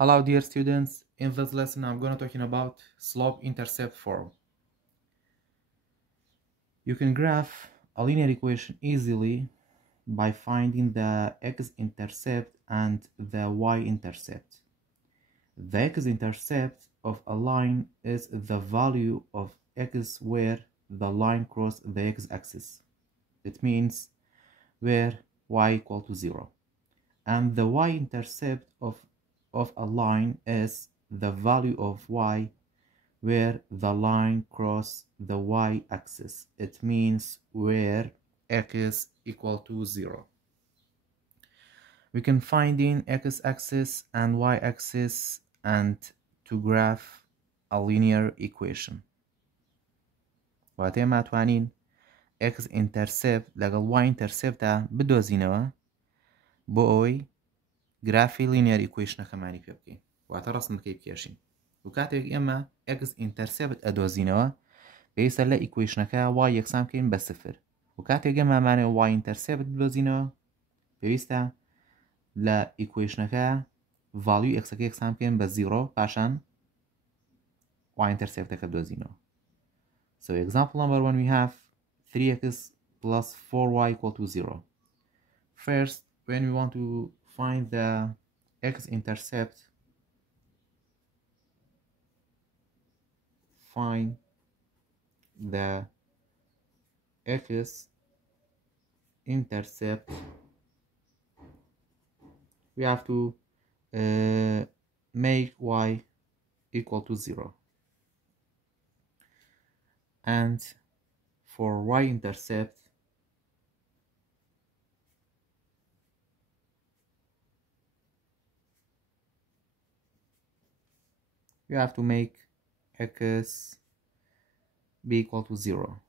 Hello dear students, in this lesson I'm going to talking about slope-intercept form. You can graph a linear equation easily by finding the x-intercept and the y-intercept. The x-intercept of a line is the value of x where the line crosses the x-axis. It means where y equal to 0. And the y-intercept of a line is the value of y where the line crosses the y-axis. It means where x equal to 0. We can find in x-axis and y-axis and to graph a linear equation. واتێ ماتوانین x-intercept لەگەڵ y-intercept بدۆزینەوە بۆ ئەوەی گرافی لینیەر ئیکویشنەکەمانی پێ بکەین واتە ڕەسمەکەی بکێشین و کاتێک ئێمە x-intercept ئەدۆزینەوە پێویستە لە ئیکویشنەکە y یەکسان بکەین بە 0 و کاتێک ئێمەمانێ y-intercept بدۆزینەوە پێویستە لە ئیکویشنەکە ڤالیو x یەکسان بکەین بە 0 پاشان y-interceptەکە بدۆزینەوە. So example number 1 we have 3x plus 4y equal to 0. First, when we want to find the x-intercept, find the x-intercept, we have to make y equal to 0. And for y-intercept, we have to make x be equal to 0.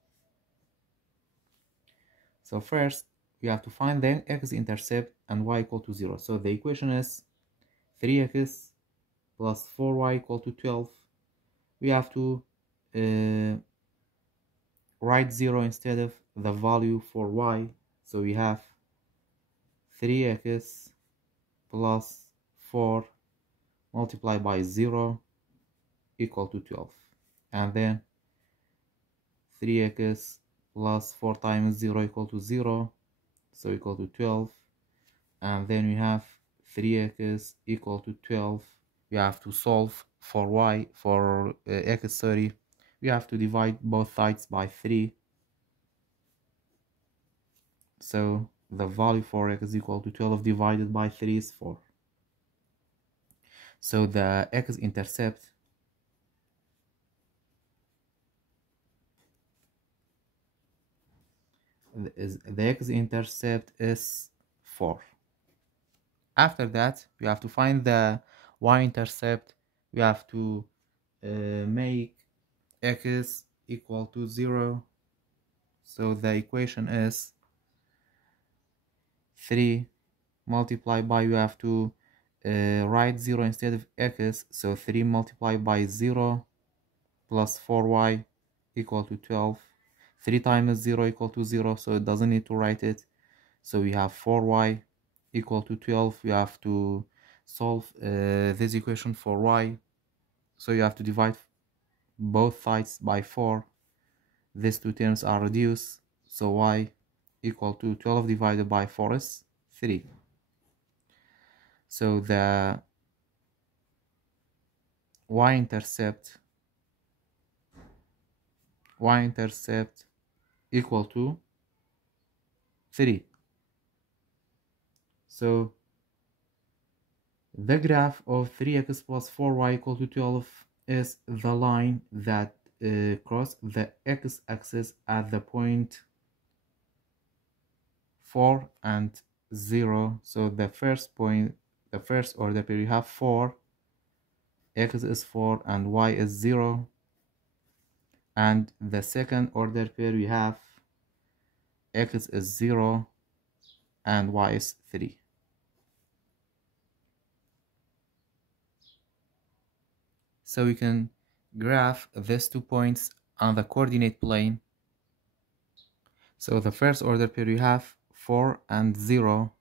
So first, we have to find the x-intercept and y equal to 0. So the equation is 3x plus 4y equal to 12. We have to write 0 instead of the value for y. So we have 3x plus 4 multiplied by 0 equal to 12. And then 3x plus 4 times 0 equal to 0, so equal to 12. And then we have 3x equal to 12. We have to solve for y, for x, sorry. We have to divide both sides by 3. So the value for x is equal to 12 divided by 3 is 4. So the x-intercept is 4. After that, we have to find the y-intercept. We have to make x equal to 0. So the equation is 3 multiplied by, you have to write 0 instead of x. So 3 multiplied by 0 plus 4y equal to 12. 3 times 0 equal to 0, so it doesn't need to write it. So we have 4y equal to 12. We have to solve this equation for y. So you have to divide both sides by 4. These two terms are reduced. So y equal to 12 divided by 4 is 3. So the y-intercept equal to 3. So the graph of 3x plus 4y equal to 12 is the line that crosses the x-axis at the point 4 and 0. So the first point, the first order pair, you have 4, x is 4 and y is 0. And the second order pair we have x is 0 and y is 3. So we can graph these 2 points on the coordinate plane. So the first order pair we have 4 and 0.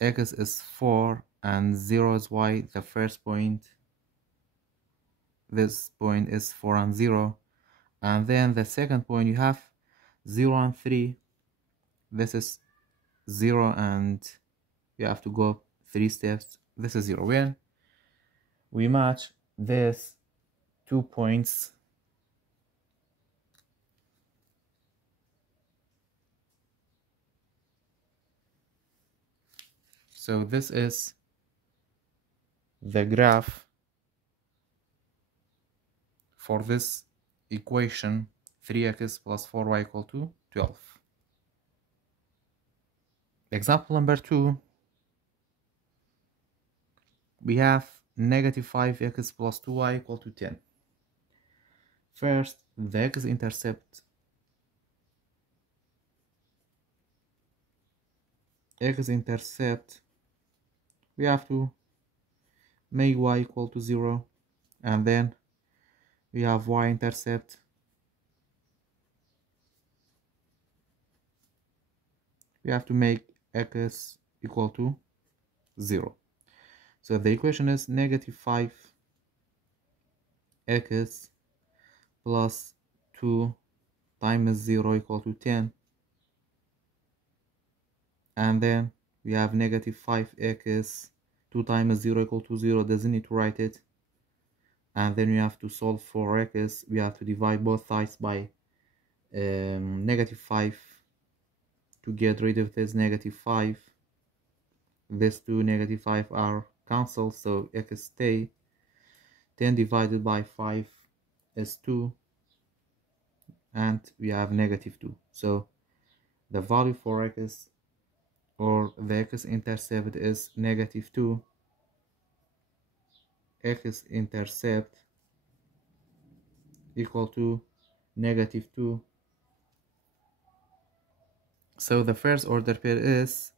X is 4 and 0 is y. The first point, this point is 4 and 0, and then the second point you have 0 and 3. This is 0 and you have to go 3 steps. This is 0. When we match these 2 points, so this is the graph for this equation, 3x plus 4y equal to 12. Example number 2, we have negative 5x plus 2y equal to 10. First, the x-intercept we have to make y equal to 0, and then we have y-intercept we have to make x equal to 0. So the equation is negative 5x plus 2 times 0 equal to 10, and then we have negative 5x, 2 times 0 equal to 0, doesn't need to write it, and then we have to solve for x. We have to divide both sides by negative 5 to get rid of this negative 5. These two negative 5 are cancelled, so x stay. 10 divided by 5 is 2, and we have negative 2. So the value for x, or the x-intercept, is negative 2. X-intercept equal to negative 2. So the first order pair is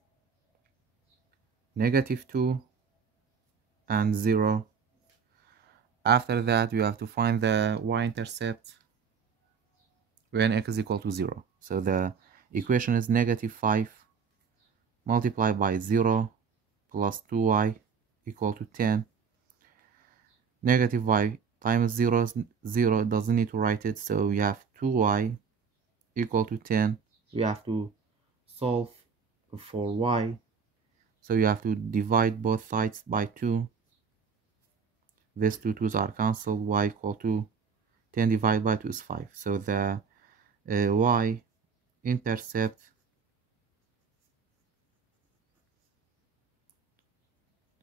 negative 2 and 0. After that, we have to find the y-intercept when x is equal to 0. So the equation is negative 5 multiplied by 0 plus 2y equal to 10. Negative y times 0 is 0, it doesn't need to write it, so we have 2y equal to 10. We have to solve for y, so you have to divide both sides by 2. These two 2's are cancelled. Y equal to 10 divided by 2 is 5. So the y-intercept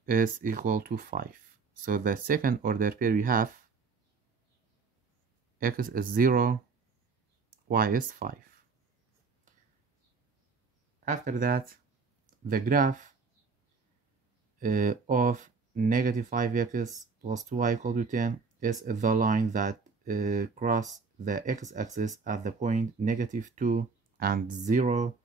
is equal to 5. So the second order pair we have x is 0, y is 5. After that, the graph of negative 5x plus 2y equal to 10 is the line that cross the x-axis at the point negative 2 and 0,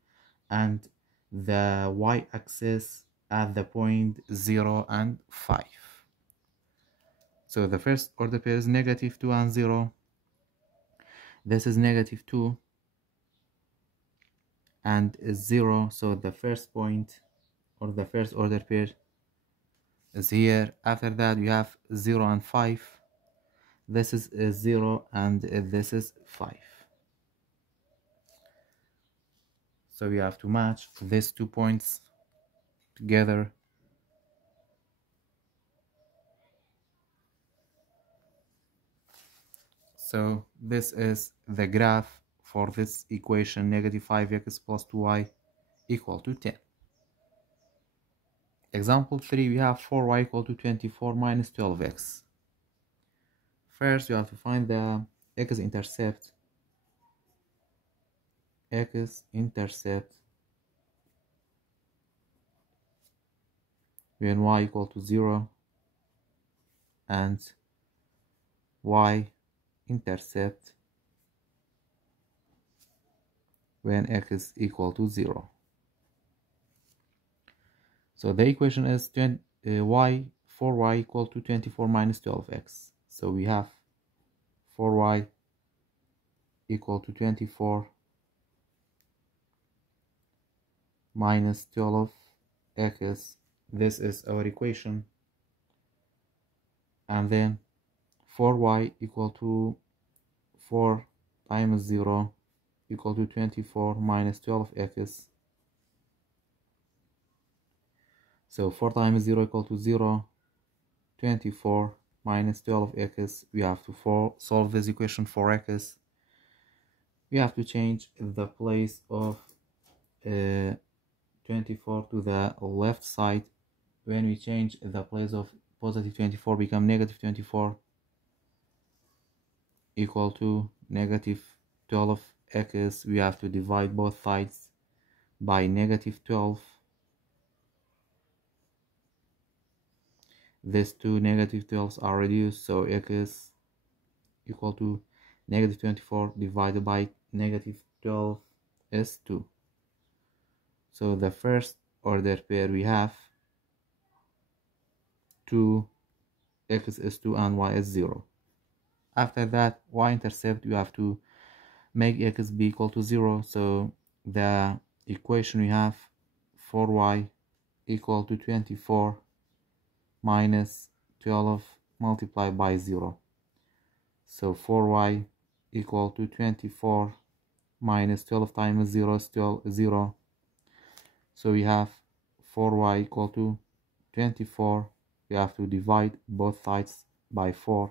and the y-axis at the point 0 and 5. So the first order pair is negative 2 and 0. This is negative 2 and 0. So the first point, or the first order pair, is here. After that, we have 0 and 5. This is 0 and this is 5. So we have to match these 2 points together. So this is the graph for this equation, negative 5x plus 2y equal to 10. Example 3, we have 4y equal to 24 minus 12x. First, you have to find the x-intercept. X-intercept when y equal to 0, and y-intercept when x is equal to 0. So the equation is 4y equal to 24 minus 12x. So we have 4y equal to 24 minus 12x This is our equation. And then 4y equal to 4 times 0 equal to 24 minus 12x. So 4 times 0 equal to 0. 24 minus 12x. We have to solve this equation for x. We have to change the place of 24 to the left side. When we change the place of positive 24 become negative 24 equal to negative 12x. We have to divide both sides by negative 12. These two negative 12s are reduced, so x equal to negative 24 divided by negative 12 is 2. So the first order pair we have 2, x is 2 and y is 0. After that, y-intercept, we have to make x be equal to 0. So the equation we have 4y equal to 24 minus 12 multiplied by 0. So 4y equal to 24 minus 12 times 0 is still 0. So we have 4y equal to 24. We have to divide both sides by 4.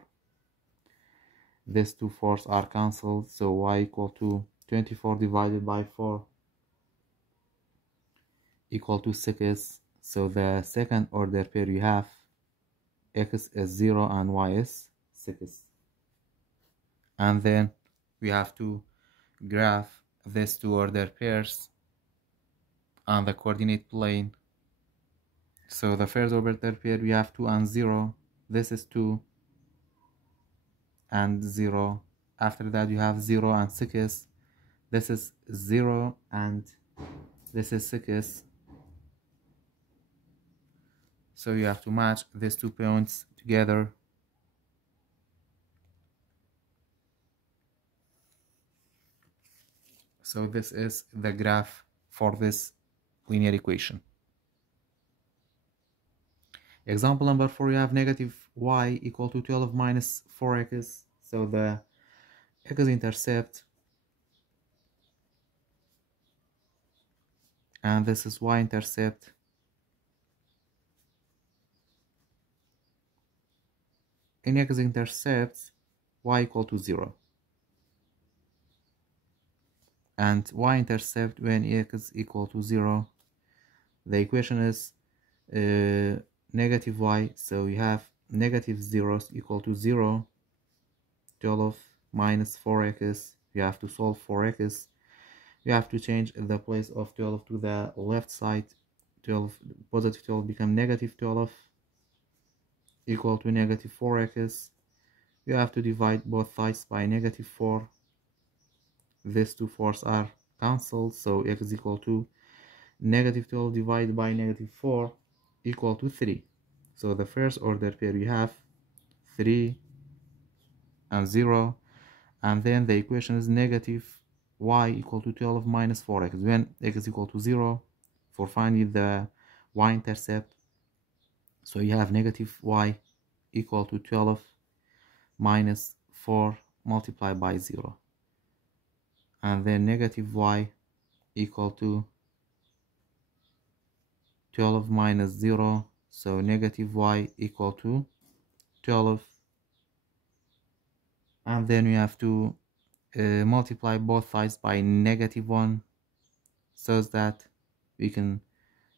These two 4's are cancelled, so y equal to 24 divided by 4 equal to 6. So the second order pair we have x is 0 and y is 6. And then we have to graph these two order pairs on the coordinate plane. So the first order pair we have 2 and 0. This is 2 and 0. After that you have 0 and 6. This is 0 and this is 6. So you have to match these 2 points together. So this is the graph for this linear equation. Example number 4, you have negative y equal to 12 minus 4x. So the x-intercept, and this is y-intercept. In x-intercept, y equal to 0. And y-intercept when x equal to 0, the equation is negative y, so you have negative 0 equal to 0. 12 minus 4x, you have to solve for x. You have to change the place of 12 to the left side. 12 positive 12 become negative 12 equal to negative 4x. You have to divide both sides by negative 4. These two 4's are cancelled, so x is equal to negative 12 divided by negative 4 equal to 3. So the first order pair we have 3 and 0, and then the equation is negative y equal to 12 minus 4x when x is equal to 0 for finding the y-intercept. So you have negative y equal to 12 minus 4 multiplied by 0, and then negative y equal to 12 minus 0, so negative y equal to 12, and then we have to multiply both sides by negative 1 so that we can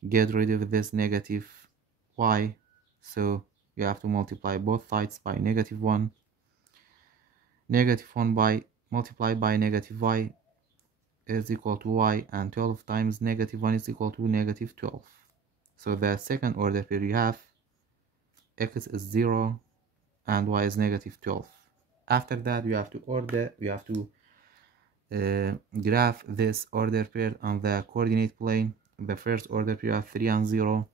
get rid of this negative y. So you have to multiply both sides by negative 1. Negative 1 by multiplied by negative y is equal to y, and 12 times negative 1 is equal to negative 12. So the second order pair you have x is 0 and y is negative 12. After that we have to graph this order pair on the coordinate plane. The first order pair have 3 and 0.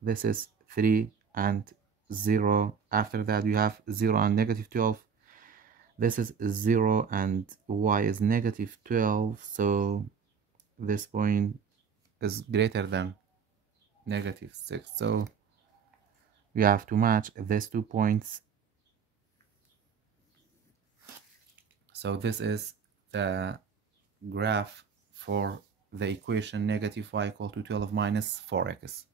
This is 3 and 0. After that you have 0 and negative 12. This is 0 and y is negative 12, so this point is greater than -6. So we have to match these 2 points. So this is the graph for the equation -y equal to 12 minus 4x.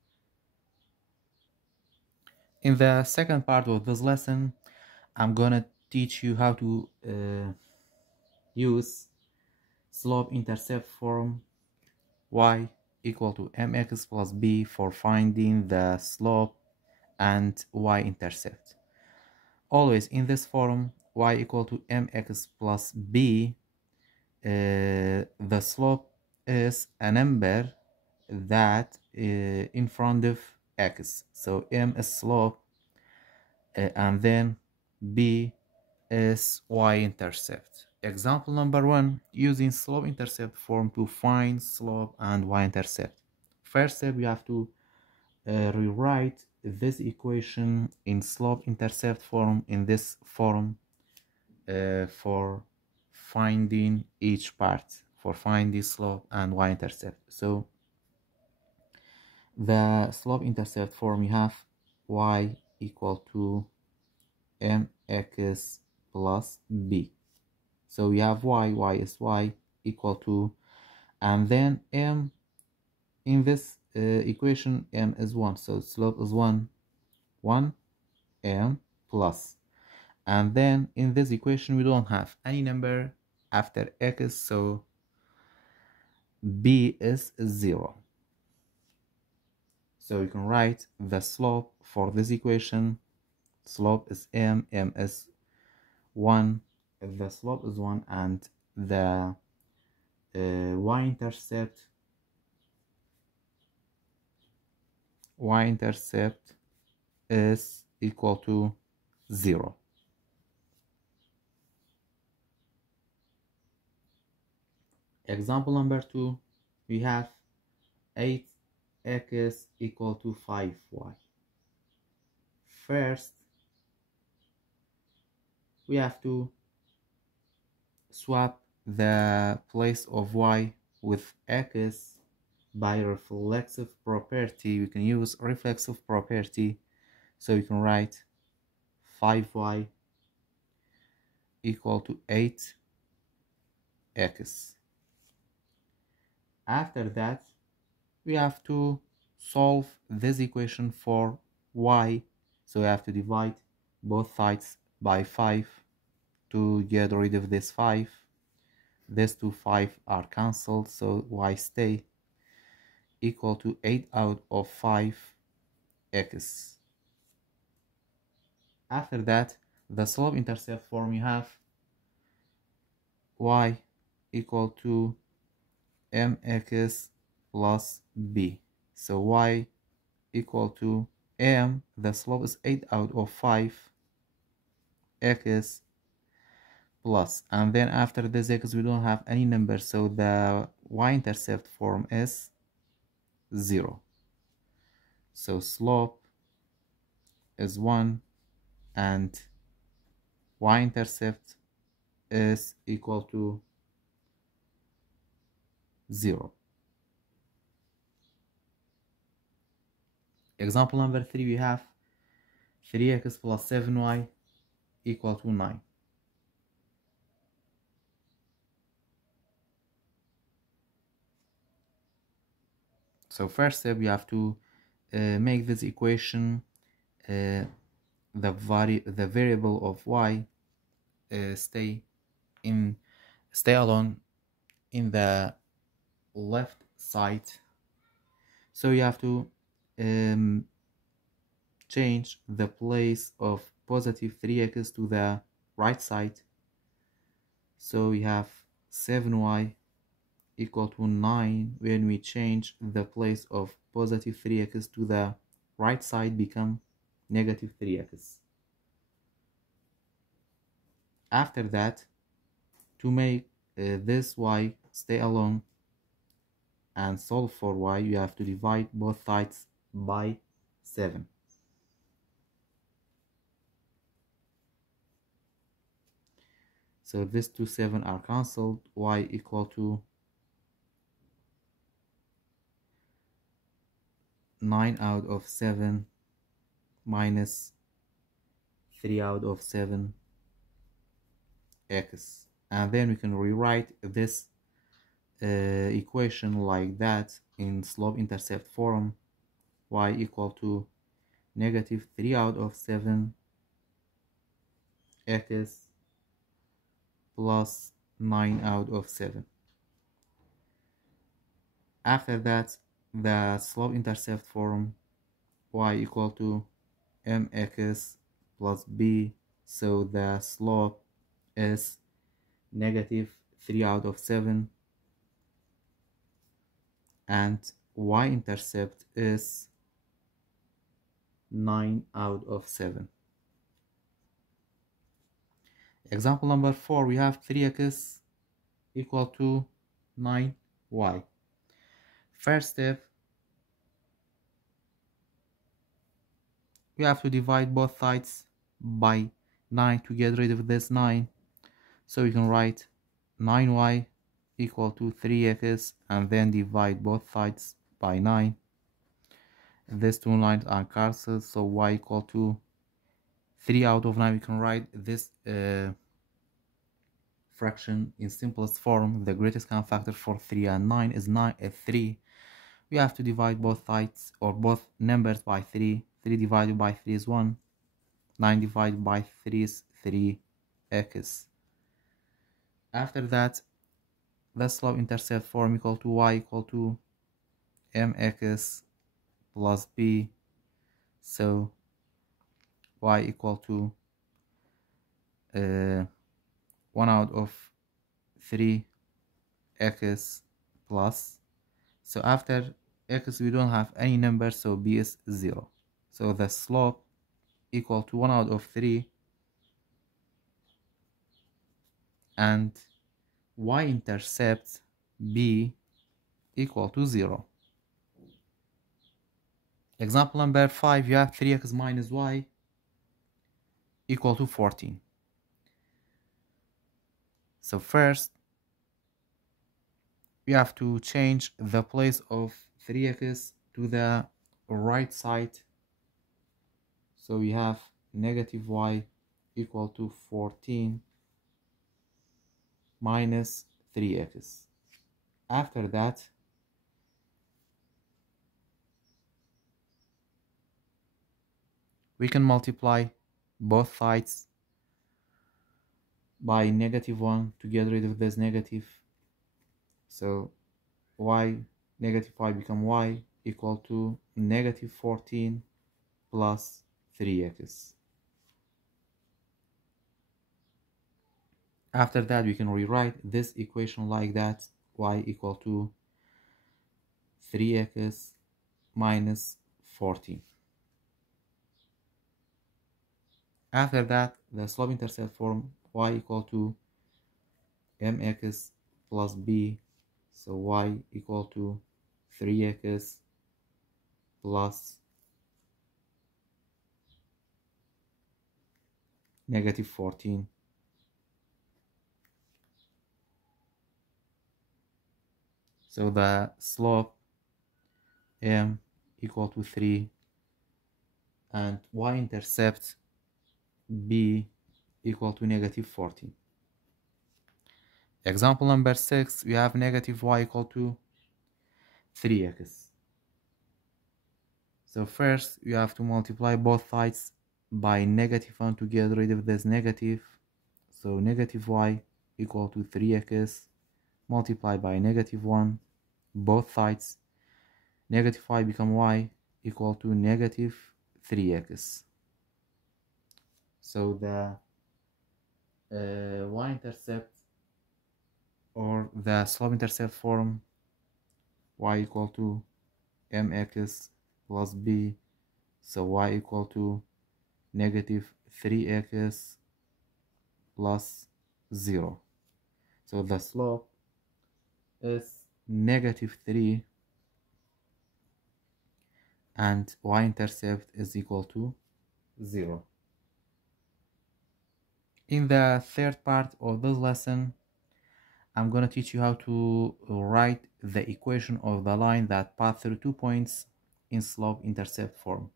In the second part of this lesson, I'm gonna teach you how to use slope-intercept form y equal to mx plus b for finding the slope and y-intercept. Always in this form, y equal to mx plus b, the slope is a number that in front of x. So m is slope, and then b is y-intercept. Example number 1, using slope-intercept form to find slope and y-intercept. First step, you have to rewrite this equation in slope-intercept form in this form for finding each part, for finding slope and y-intercept. So the slope-intercept form, you have y equal to mx plus b. So we have y is y equal to, and then m in this equation, m is 1, so slope is 1 m plus, and then in this equation we don't have any number after x, so b is 0. So you can write the slope for this equation. Slope is m is 1, the slope is 1, and the y-intercept is equal to 0. Example number 2, we have 8x equal to 5y. First, we have to swap the place of y with x by reflexive property. We can use reflexive property, so you can write 5y equal to 8x. After that, we have to solve this equation for y, so we have to divide both sides by 5 to get rid of this 5. These two 5 are cancelled, so y stay equal to 8 out of 5x. After that, the slope-intercept form, you have y equal to mx plus b. So y equal to m, the slope is 8 out of 5 x plus, and then after this x we don't have any number, so the y-intercept form is 0. So slope is 1 and y-intercept is equal to 0. Example number 3, we have 3x plus 7y equal to 9. So first step, you have to make this equation the variable of y stay alone in the left side. So you have to change the place of positive 3x to the right side. So we have 7y equal to 9. When we change the place of positive 3x to the right side, become negative 3x. After that, to make this y stay alone and solve for y, you have to divide both sides by 7. So these two 7 are cancelled. Y equal to 9 out of 7 minus 3 out of 7 x, and then we can rewrite this equation like that in slope-intercept form. Y equal to negative 3 out of 7 x plus 9 out of 7. After that, the slope-intercept form, y equal to mx plus b, so the slope is negative 3 out of 7 and y-intercept is 9 out of 7. Example number 4, we have 3x equal to 9y. First step, we have to divide both sides by 9 to get rid of this 9. So we can write 9y equal to 3x and then divide both sides by 9. These two lines are cancelled, so y equal to 3 out of 9. We can write this fraction in simplest form. The greatest common factor for 3 and 9 is 3. We have to divide both sides or both numbers by 3. 3 divided by 3 is 1. 9 divided by 3 is 3x. After that, the slope-intercept form equal to y equal to mx plus b. So y equal to 1 out of 3 x plus, so after x we don't have any number, so b is 0. So the slope equal to 1 out of 3 and y-intercept b equal to 0. Example number 5, you have 3x minus y equal to 14. So first, we have to change the place of 3x to the right side. So we have negative y equal to 14 minus 3x. After that, we can multiply both sides by negative 1 to get rid of this negative. So negative y become y equal to negative 14 plus 3x. After that, we can rewrite this equation like that, y equal to 3x minus 14. After that, the slope-intercept form, y equal to mx plus b, so y equal to 3x plus negative 14. So the slope m equal to 3 and y-intercept b equal to negative 14. Example number 6, we have negative y equal to 3x. So first, you have to multiply both sides by negative 1 to get rid of this negative. So negative y equal to 3x multiplied by negative 1, both sides. Negative y become y equal to negative 3x. So the y-intercept or the slope-intercept form, y equal to mx plus b, so y equal to negative 3x plus 0. So the slope is negative 3 and y-intercept is equal to 0. In the third part of this lesson, I'm going to teach you how to write the equation of the line that passed through 2 points in slope-intercept form.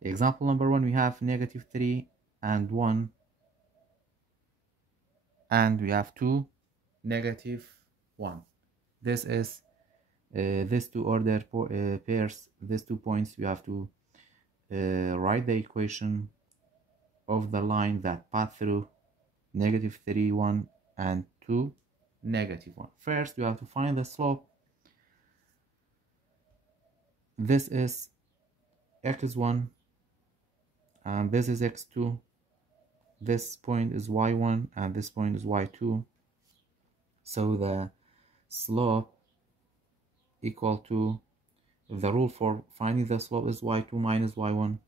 Example number 1, we have -3 and 1, and we have 2, -1. This is these two order pairs, these 2 points. You have to write the equation of the line that pass through -3, 1, and 2, -1. First, you have to find the slope. This is x1 and this is x2. This point is y1 and this point is y2. So the slope equal to, the rule for finding the slope is y2 minus y1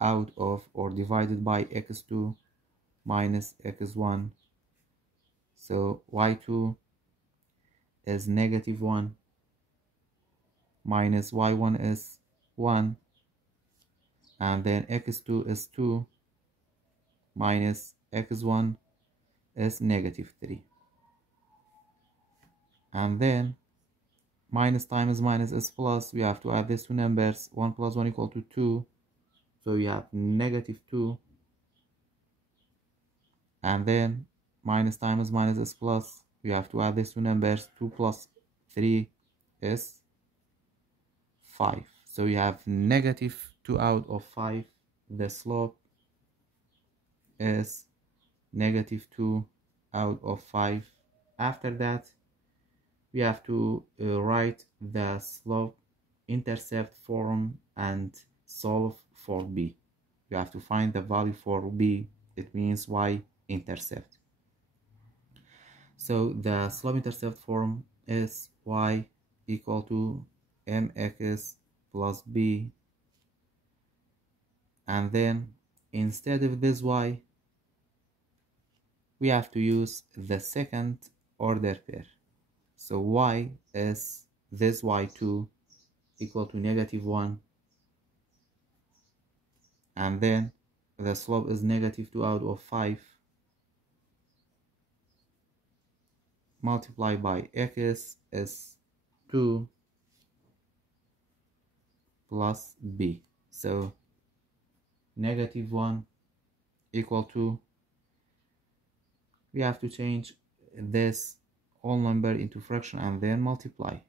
out of or divided by x2 minus x1. So y2 is -1 minus y1 is 1, and then x2 is 2 minus x1 is -3. And then minus times minus is plus. We have to add these two numbers. 1 plus 1 equal to 2. So we have -2. And then minus times minus is plus. We have to add these two numbers. 2 plus 3 is 5. So we have -2 out of 5. The slope is -2 out of 5. After that, we have to write the slope intercept form and solve for b. You have to find the value for b. It means y-intercept. So the slope intercept form is y equal to mx plus b, and then instead of this y, we have to use the second order pair. So y is this y2 equal to -1, and then the slope is -2 out of 5 multiplied by x is 2 plus b. So -1 equal to, we have to change this whole number into fraction and then multiply.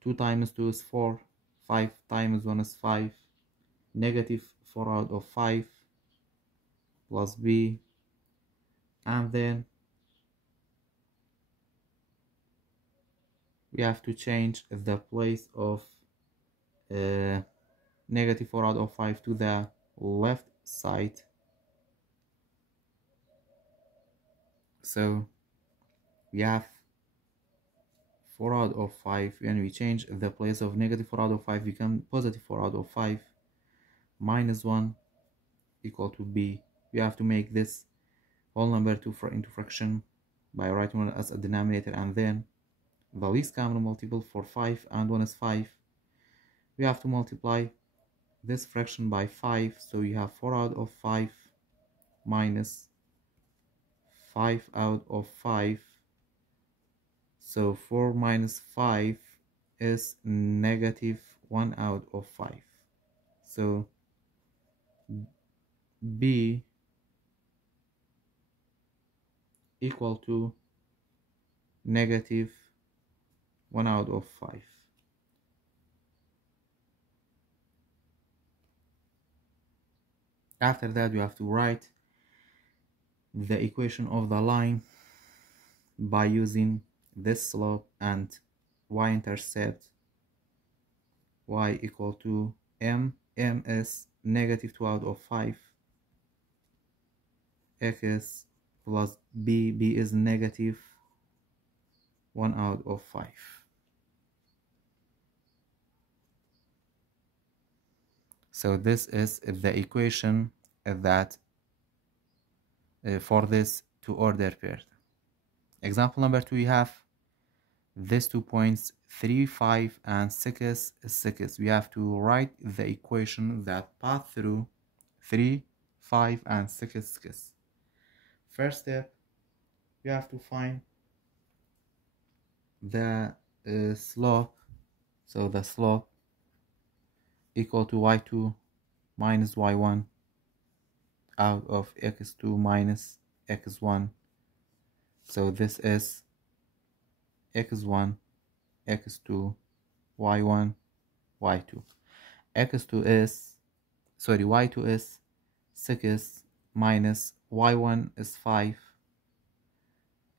2 times 2 is 4, 5 times 1 is 5, -4 out of 5 plus b, and then we have to change the place of -4 out of 5 to the left side. So we have 4 out of 5. When we change the place of -4 out of 5, become +4 out of 5, -1 equal to b. We have to make this whole number into fraction by writing it as a denominator, and then the least common multiple for 5 and 1 is 5. We have to multiply this fraction by 5, so you have 4 out of 5 minus 5 out of 5. So 4 minus 5 is -1 out of 5. So b equal to -1 out of 5. After that, you have to write the equation of the line by using this slope and y-intercept. Y equal to m is -2 out of 5, x plus b is -1 out of 5. So this is the equation that for this two order pair. Example number 2, we have these 2 points 3, 5 and 6, 6. We have to write the equation that pass through 3, 5 and 6, 6. First step, you have to find the slope, so the slope equal to y2 minus y1 out of x2 minus x1. So this is x1, x2, y1, y2. x2 is, sorry, y2 is 6 minus y1 is 5,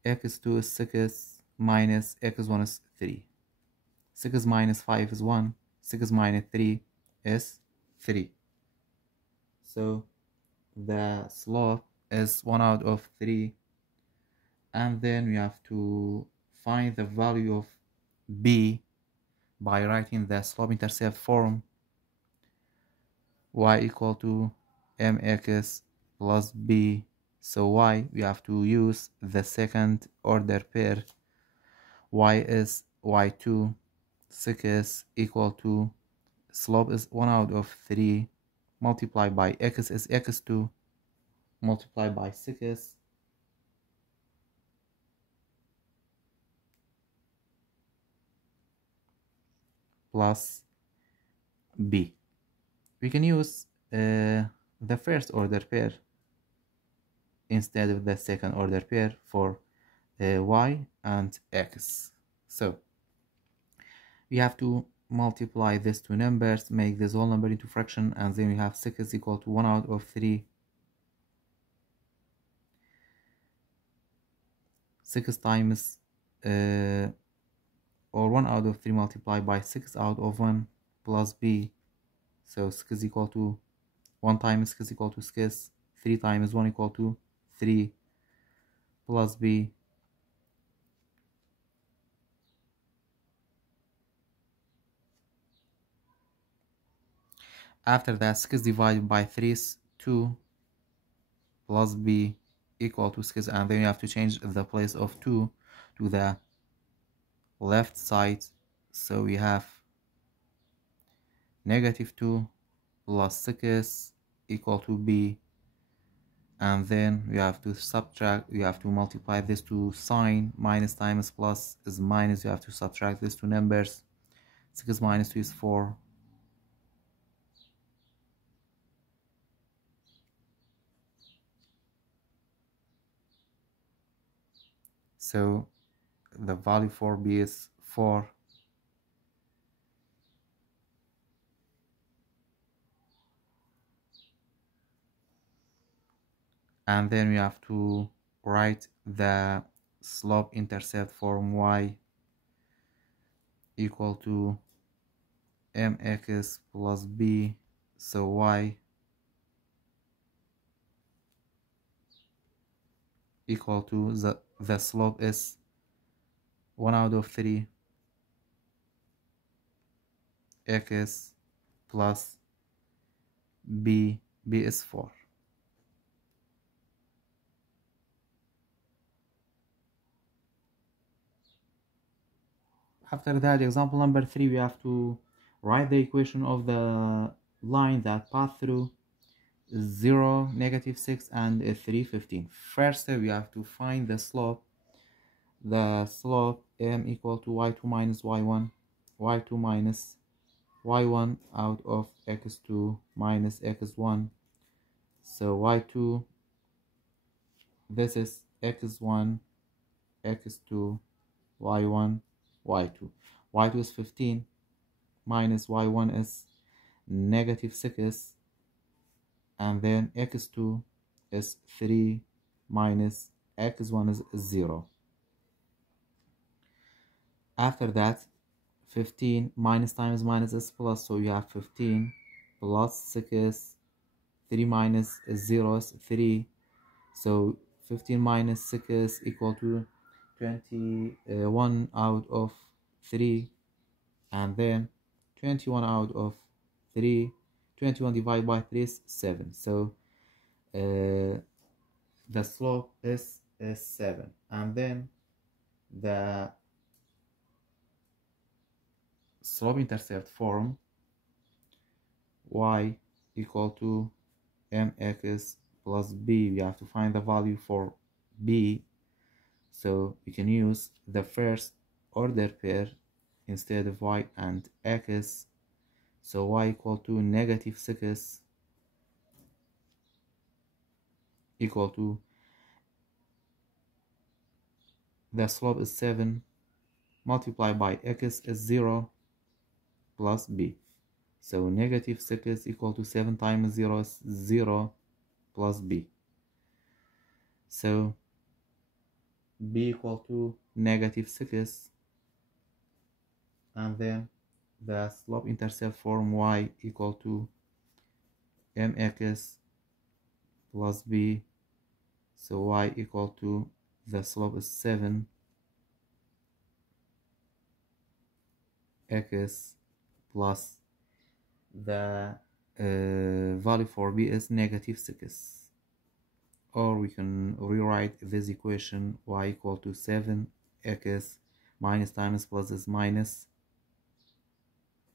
x2 is 6 minus x1 is 3. 6 minus 5 is 1, 6 minus 3 is 3. So the slope is 1 out of 3, and then we have to find the value of b by writing the slope-intercept form y equal to mx plus b. So y, we have to use the second order pair. Y is y2, 6 equal to, slope is 1 out of 3, multiplied by x is x2, multiplied by 6, plus b. We can use the first order pair instead of the second order pair for y and x. So we have to multiply these two numbers, make this whole number into fraction, and then we have 6 equal to 1 out of 3. 6 times or 1 out of 3 multiplied by 6 out of 1 plus b. So 6 is equal to 1 times 6 is equal to 6, 3 times 1 equal to 3 plus b. After that, 6 divided by 3 is 2 plus b equal to 6, and then you have to change the place of 2 to the left side. So we have negative 2 plus 6 equal to b, and then we have to subtract, we have to multiply this to sign, minus times plus is minus, you have to subtract these two numbers. 6 minus 2 is 4. So the value for b is 4. And then we have to write the slope-intercept form y equal to mx plus b. So y equal to, the slope is 1 out of 3 x plus b is 4. After that, example number 3, we have to write the equation of the line that passed through 0, -6, and 3, 15. First, we have to find the slope. The slope m equal to y2 minus y1, y2 minus y1 out of x2 minus x1. So y2, this is x1, x2, y1, y2. y2 is 15 minus y1 is -6, and then x2 is 3 minus x1 is 0. After that, 15 minus times minus is plus, so you have 15 plus 6, 3 minus 0 is 3, so 15 minus 6 equal to 21 out of 3, and then 21 out of 3, 21 divided by 3 is 7. So the slope is 7, and then the slope-intercept form y equal to mx plus b. We have to find the value for b, so we can use the first order pair instead of y and x. So y equal to negative 6 equal to, the slope is 7 multiplied by x is 0 plus b. So negative 6 equal to 7 times 0 is 0 plus b. So b equal to negative 6, and then the slope intercept form y equal to mx plus b. So y equal to, the slope is 7 x plus the value for b is negative 6. Or we can rewrite this equation, y equal to 7x minus times plus is minus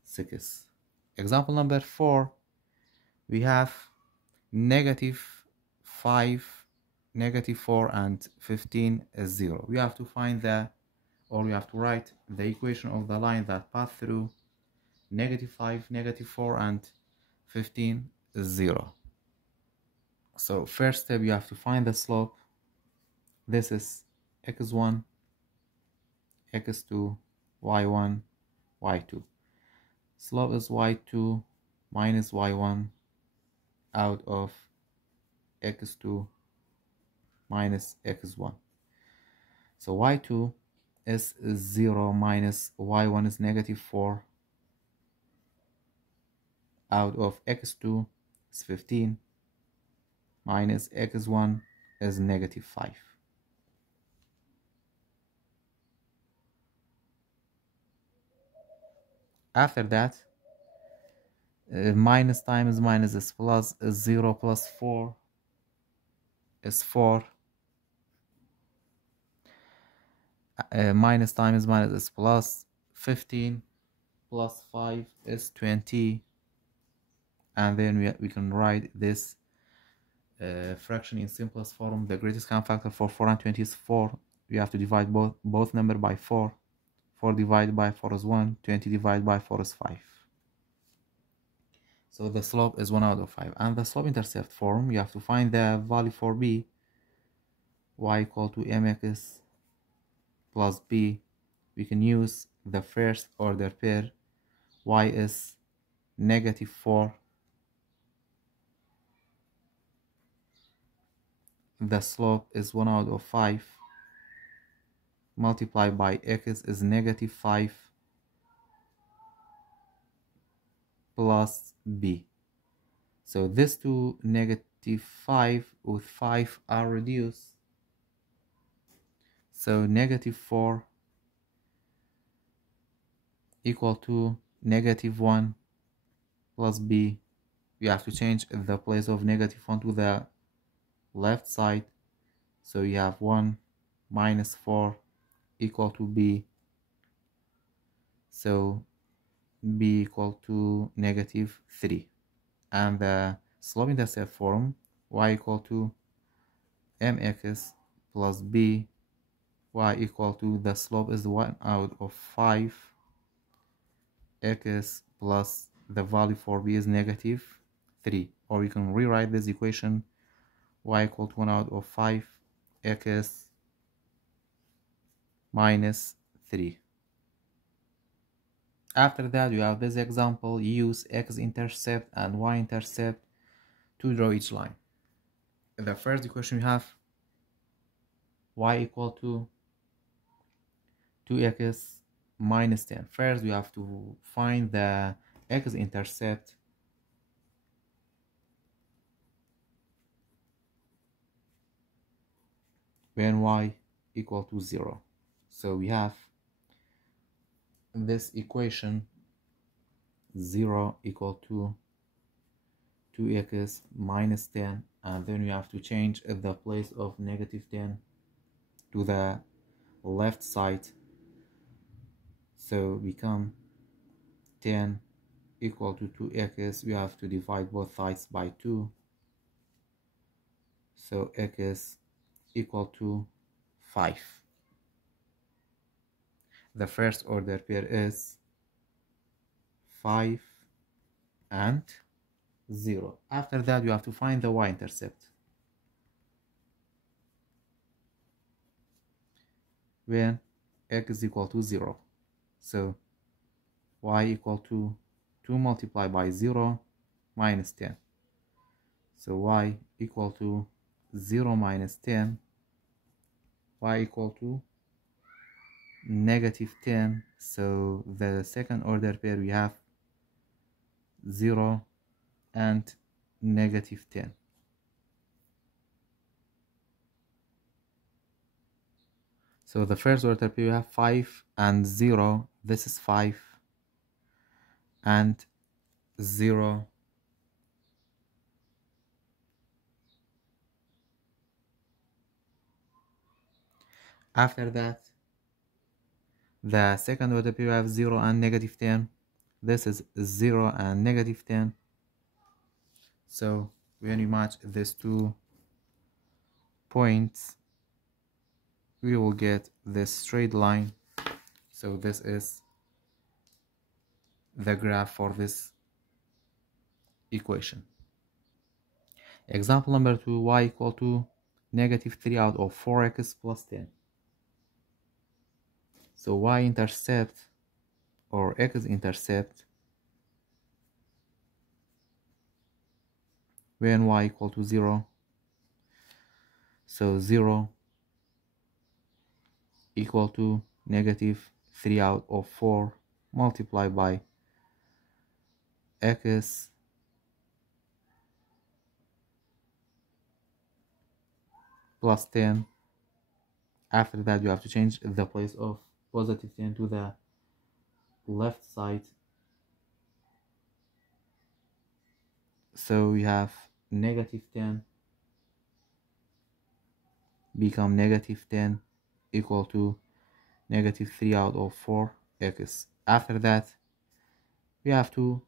6. Example number 4, we have negative 5, negative 4, and 15 is 0. We have to find we have to write the equation of the line that pass through negative 5, negative 4, and 15 is 0. So first step, you have to find the slope. This is x1, x2, y1, y2. Slope is y2 minus y1 out of x2 minus x1. So y2 is 0 minus y1 is negative 4 out of x2 is 15 minus x1 is negative 5. After that, minus times minus is plus, is 0 plus 4 is 4. Minus times minus is plus, 15 plus 5 is 20. And then we can write this fraction in simplest form. The greatest common factor for 4 and 20 is 4. We have to divide both number by 4. 4 divided by 4 is 1. 20 divided by 4 is 5. So the slope is 1 out of 5. And the slope intercept form, you have to find the value for b. Y equal to mx plus b. We can use the first order pair. Y is negative 4. The slope is 1 out of 5. Multiplied by x is negative 5 plus b. So this two negative 5 with 5 are reduced. So negative 4 equal to negative 1 plus b. We have to change the place of negative 1 to the left side. So you have 1 minus 4 equal to b. So b equal to negative 3. And the slope intercept form, y equal to mx plus b. Y equal to, the slope is 1 out of 5 x plus the value for b is negative 3. Or you can rewrite this equation, y equal to 1 out of 5 x minus 3. After that, you have this example. Use x-intercept and y-intercept to draw each line. In the first equation, we have y equal to 2x minus 10. First, we have to find the x-intercept. When y equal to 0. So we have this equation, 0 equal to 2x minus 10, and then we have to change the place of negative 10 to the left side. So become 10 equal to 2x. We have to divide both sides by 2. So x equal to 5. the first order pair is 5 and 0. After that, you have to find the y-intercept. When x is equal to 0. So y equal to 2 multiplied by 0 minus 10. So y equal to 0 minus 10. Y equal to negative 10. So the second order pair we have 0 and negative 10. So the first order pair we have 5 and 0. This is 5 and 0. After that, the second order pair we have 0 and negative 10. This is 0 and negative 10. So when you match these 2 points, we will get this straight line. So this is the graph for this equation. Example number 2, y equal to negative 3 out of 4x plus 10. So y-intercept or x-intercept when y equal to 0. So 0 equal to negative 3 out of 4 multiplied by x plus 10. After that, you have to change the place of positive 10 to the left side. So we have negative 10 become negative 10 equal to negative 3 out of 4 x. After that, we have to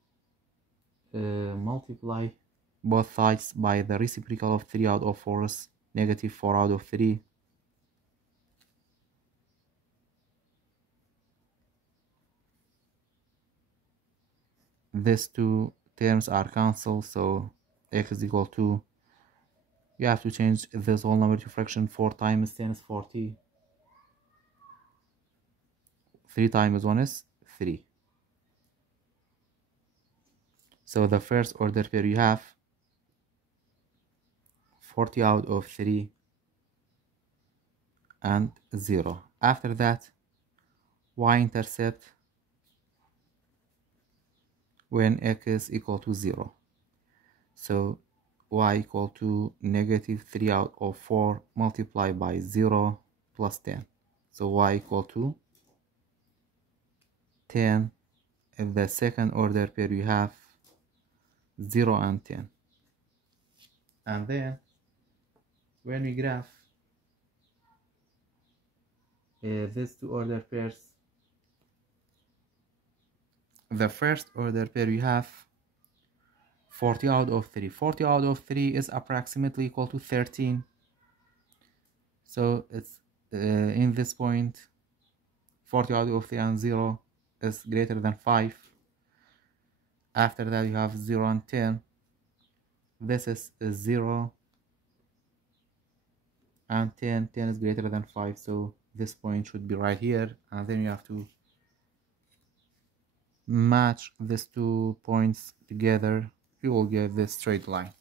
multiply both sides by the reciprocal of 3 out of 4 is negative 4 out of 3. These two terms are cancelled, so x is equal to, you have to change this whole number to fraction. 4 times 10 is 40. 3 times 1 is 3. So the first order pair you have 40 out of 3 and 0. After that, y-intercept when x is equal to 0. So y equal to negative 3 out of 4 multiplied by 0 plus 10. So y equal to 10. In the second order pair we have 0 and 10. And then when we graph these two order pairs, the first order pair we have 40 out of 3. 40 out of 3 is approximately equal to 13. So it's in this point 40 out of 3 and 0 is greater than 5. After that you have 0 and 10. This is 0 and 10. 10 is greater than 5, so this point should be right here, and then you have to match these 2 points together. You will get this straight line.